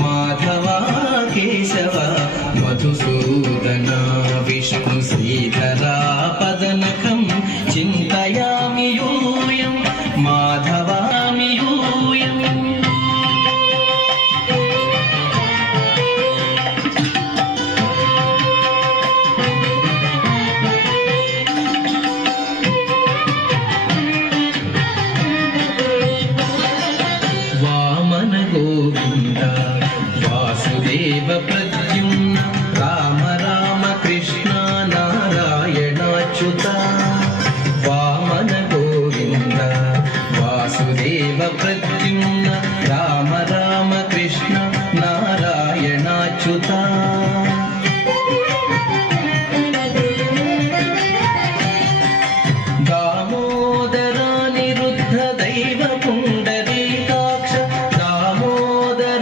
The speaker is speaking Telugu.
మాధవ కేశవ మధుసూదన విష్ణు శ్రీధరా పదనకం చింతయామి యూయం మాధవామి యూయం. వామన గోవింద వాసుదేవ ప్రద్యుమ్న రామ రామ కృష్ణ నారాయణాచ్యుత. వామన గోవింద వాసుదేవ ప్రద్యుమ్న రామ రామ కృష్ణ